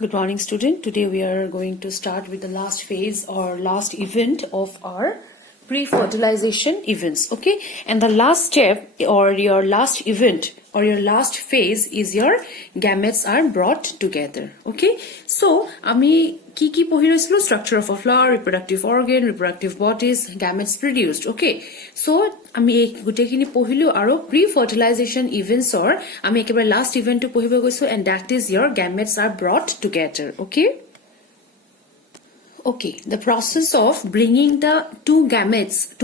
Good morning, student. Today we are going to start with the last phase or last event of our pre-fertilization events. Okay, and the last step or your last event or your last phase is your gametes are brought together. Okay, so ami ki pohilo structure of a flower, reproductive organ, reproductive bodies, gametes produced. Okay, so ami gutekini pohilo aro pre-fertilization events or ami ekebar last event to pohibo goiso, and that is your gametes are brought together. Okay. Okay, the process of bringing the two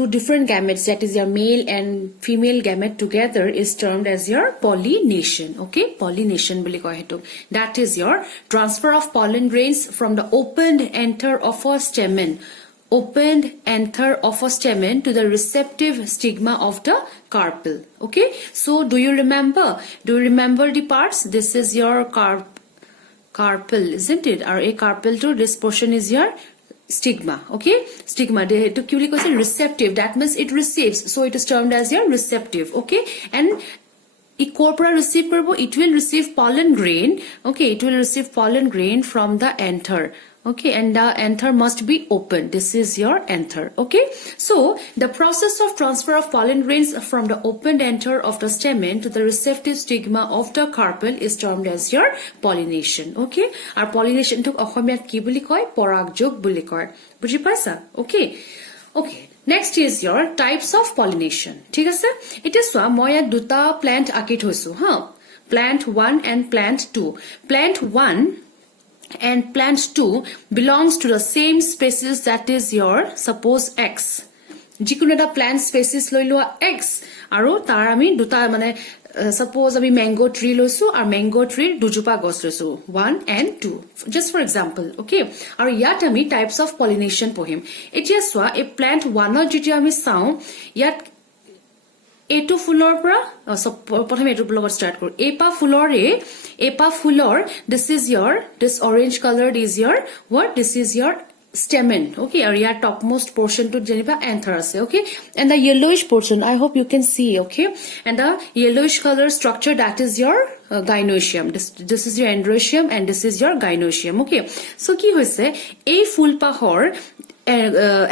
different gametes, that is your male and female gamete together, is termed as your pollination. Okay, pollination boli koy hetu. That is your transfer of pollen grains from the opened anther of a stamen to the receptive stigma of the carpel. Okay, so do you remember the parts? This is your carpel, isn't it? Or a carpel to this portion is your stigma. Okay, stigma to receptive, that means it receives, so it is termed as your receptive. Okay, and corpora receive, it will receive pollen grain. Okay, it will receive pollen grain from the anther. Okay, and the anther must be open. This is your anther. Okay, so the process of transfer of pollen grains from the opened anther of the stamen to the receptive stigma of the carpel is termed as your pollination. Okay, our pollination to অসমীয়াত কি বুলি কয়? পৰাগযোগ বুলি কয়। বুজি পাইছা? Okay, okay. Next is your types of pollination. ঠিক আছে? এটা সোয়া মই ইয়াত দুটা plant আঁকি থৈছো, হা? Plant 1 and plant 2. Plant 1 and plant 2 belongs to the same species, that is your suppose X. যিকোনো এটা plant species লৈ লোৱা X আৰু তাৰ আমি দুটা মানে suppose আমি mango tree লৈছো আৰু mango tree দুজোপা গছ লৈছো 1 and 2, just for example. Okay, আৰু ইয়াত আমি types of pollination পঢ়িম। এতিয়া চোৱা এই plant 1 ত যেতিয়া আমি চাওঁ, ইয়াত এটো ফুলৰ পৰা প্ৰথমে এটো লগত স্টাৰ্ট কৰো। এপা ফুলৰ this orange colored is your what? This is your stamen. Okay, or your topmost portion to jeniba anther ase. Okay, and the yellowish portion, I hope you can see. Okay, and the yellowish color structure, that is your gynoecium. This is your androecium and this is your gynoecium. Okay, so ki hoise ei fulpahor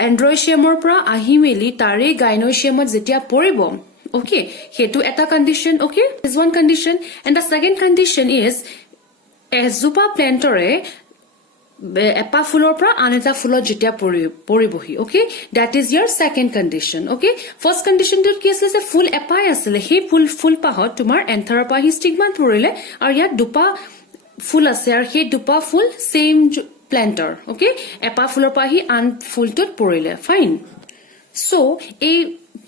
androeciumor pra ahi meli tare gynoeciumot jetia poribo. Okay, hetu eta condition. Okay, this one condition, and the second condition is ezupa plantore epa fulor pra aneta fulor jetia poribohi. Okay, that is your second condition. Okay, first condition to ki asle se full epa asle, he full pahot tumar anther pa hi stigma porile ar ya dupa full ase ar he dupa full same planter. Okay, epa fulor pa hi an full tot porile. Fine, so a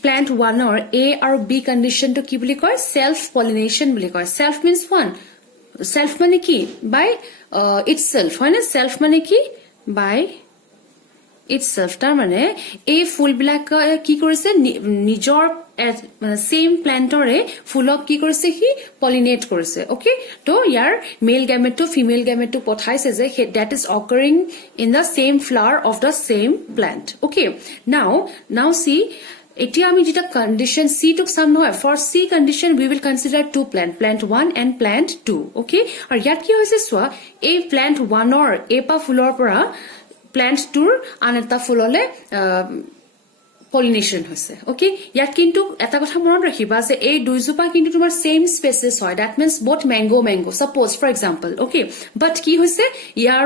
plant 1 or A or B condition to ki boli koy? Self pollination boli koy. Self means one. Self mane ki? By itself. Hoy na? Self mane ki? By itself. Tar mane ei ফুল বিলাক কি কৰিছে নিজৰ same plantore ফুলক কি কৰিছে হি pollinate কৰিছে। Okay, তো ইয়াৰ male gamete to female gamete to পঠাইছে যে that is occurring in the same flower of the same plant. Okay, now see, এতিয়া আমি যেটা condition C took some নহয়, for C condition we will consider two plant 1 and plant 2. Okay, আৰু ইয়াত কি হৈছে সোৱা, এই plant 1 or এপা ফুলৰ পৰা plant 2 আনটা ফুললে pollination হৈছে। Okay, ইয়াত কিন্তু এটা কথা মনত ৰাখিবা যে এই দুইজোপা কিন্তু তোমাৰ same species হয়, that means both mango suppose for example. Okay, but কি হৈছে ইয়াৰ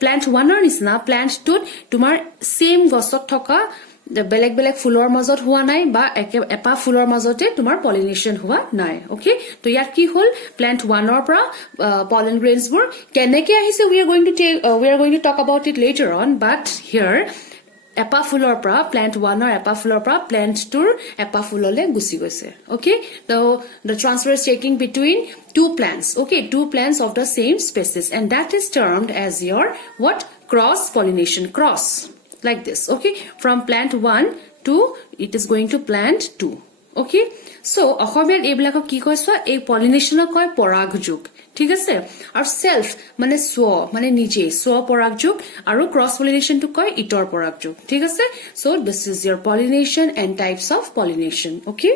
plant 1 ৰ নিচিনা plant 2 তোমাৰ same গছত থকা বেলেগ ফুলৰ মাজত হোৱা নাই বা এপা ফুলৰ মাজতে তোমাৰ pollination হোৱা নাই। Okay, তো ইয়াত কি হল, plant 1 ৰ পৰা pollen grains বোৰ কেনেকে আহিছে we are going to talk about it later on, but here এপা ফুলৰ পৰা plant 1 ৰ এপা ফুলৰ পৰা plant 2 ৰ এপা ফুললে গুচি গৈছে। Okay, so the transfer is taking between two plants. Okay, two plants of the same species, and that is termed as your what? Cross pollination. Cross, like this. Okay, from plant 1 to it is going to plant 2. Okay, so অসমীয়াত এইবিলাকক কি কয় সোৱা, এই pollination কয় পৰাগযোগ। ঠিক আছে, আৰু self মানে স্ব মানে নিজে স্ব পৰাগযোগ, আৰু cross pollination to কয় ইতৰ পৰাগযোগ। ঠিক আছে, so this is your pollination and types of pollination. Okay.